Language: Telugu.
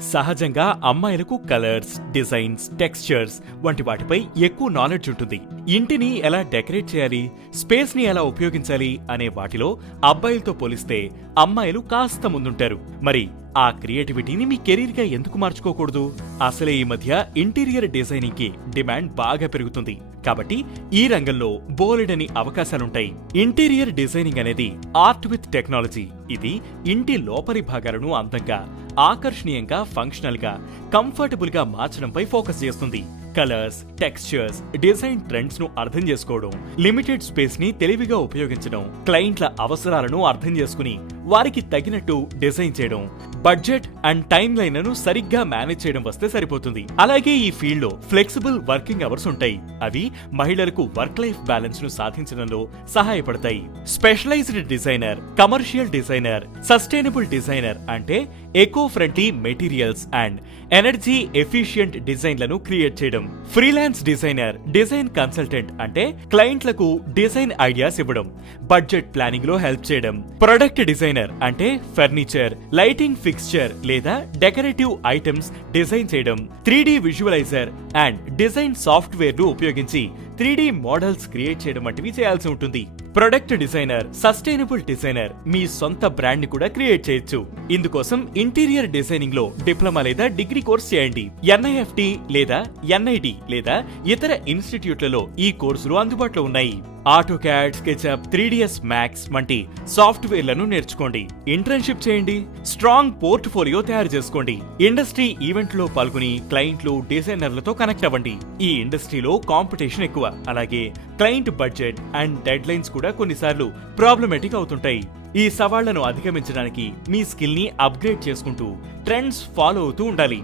సహజంగా అమ్మాయిలకు కలర్స్, డిజైన్స్, టెక్స్చర్స్ వంటి వాటిపై ఎక్కువ నాలెడ్జ్ ఉంటుంది. ఇంటిని ఎలా డెకరేట్ చేయాలి, స్పేస్ ని ఎలా ఉపయోగించాలి అనే వాటిలో అబ్బాయిలతో పోలిస్తే అమ్మాయిలు కాస్త ముందుంటారు. మరి ఆ క్రియేటివిటీని మీ కెరీర్ గా ఎందుకు మార్చుకోకూడదు? అసలే ఈ మధ్య ఇంటీరియర్ డిజైనింగ్ కి డిమాండ్ బాగా పెరుగుతుంది. కాబట్టి ఈ రంగంలో బోలెడని అవకాశాలుంటాయి. ఇంటీరియర్ డిజైనింగ్ అనేది ఆర్ట్ విత్ టెక్నాలజీ. ఇది ఇంటి లోపలి భాగాలను అందంగా, ఆకర్షణీయంగా, ఫంక్షనల్ గా, కంఫర్టబుల్ గా మార్చడంపై ఫోకస్ చేస్తుంది. కలర్స్, టెక్స్చర్స్, డిజైన్ ట్రెండ్స్ ను అర్థం చేసుకోవడం, లిమిటెడ్ స్పేస్ ని తెలివిగా ఉపయోగించడం, క్లయింట్ల అవసరాలను అర్థం చేసుకుని వారికి తగినట్టు డిజైన్ చేయడం, బడ్జెట్ అండ్ టైం లైన్ ను సరిగ్గా మేనేజ్ చేయడం వస్తే సరిపోతుంది. అలాగే ఈ ఫీల్డ్ లో ఫ్లెక్సిబుల్ వర్కింగ్ అవర్స్ ఉంటాయి. అవి మహిళలకు వర్క్ లైఫ్ బ్యాలెన్స్ ను సాధించడంలో సహాయపడతాయి. Specialised designer, commercial designer, sustainable designer అంటే eco friendly materials and energy efficient డిజైన్లను క్రియేట్ చేయడం. ఫ్రీలాన్స్ డిజైనర్, డిజైన్ కన్సల్టెంట్ అంటే క్లయింట్లకు డిజైన్ ఐడియాస్ ఇవ్వడం, బడ్జెట్ ప్లానింగ్ లో హెల్ప్ చేయడం. ప్రొడక్ట్ డిజైనర్ అంటే ఫర్నిచర్, లైటింగ్ ఫిక్స్చర్ లేదా డెకరేటివ్ ఐటమ్స్ డిజైన్ చేయడం. 3D visualiser and design software ను ఉపయోగించి 3D మోడల్స్ క్రియేట్ చేయడం వంటివి చేయాల్సి ఉంటుంది. ప్రొడక్ట్ డిజైనర్, సస్టైనబుల్ డిజైనర్ మీ సొంత బ్రాండ్ ని కూడా క్రియేట్ చేయొచ్చు. ఇందుకోసం ఇంటీరియర్ డిజైనింగ్ లో డిప్లొమా లేదా డిగ్రీ కోర్స్ చేయండి. NIFT లేదా NIT లేదా ఇతర ఇన్స్టిట్యూట్లలో ఈ కోర్సులు అందుబాటులో ఉన్నాయి. ఆటోకాడ్, స్కెచ్అప్, 3ds Max వంటి సాఫ్ట్వేర్లను నేర్చుకోండి. ఇంటర్న్షిప్ చేయండి. స్ట్రాంగ్ పోర్ట్ఫోలియో తయారు చేసుకోండి. ఇండస్ట్రీ ఈవెంట్ లో పాల్గొని క్లయింట్లు, డిజైనర్లతో కనెక్ట్ అవ్వండి. ఈ ఇండస్ట్రీలో కాంపిటీషన్ ఎక్కువ. అలాగే client budget and dead lines కూడా కొన్నిసార్లు ప్రాబ్లమేటిక్ అవుతుంటాయి. ఈ సవాళ్లను అధిగమించడానికి మీ స్కిల్ ని అప్గ్రేడ్ చేసుకుంటూ ట్రెండ్స్ ఫాలో అవుతూ ఉండాలి.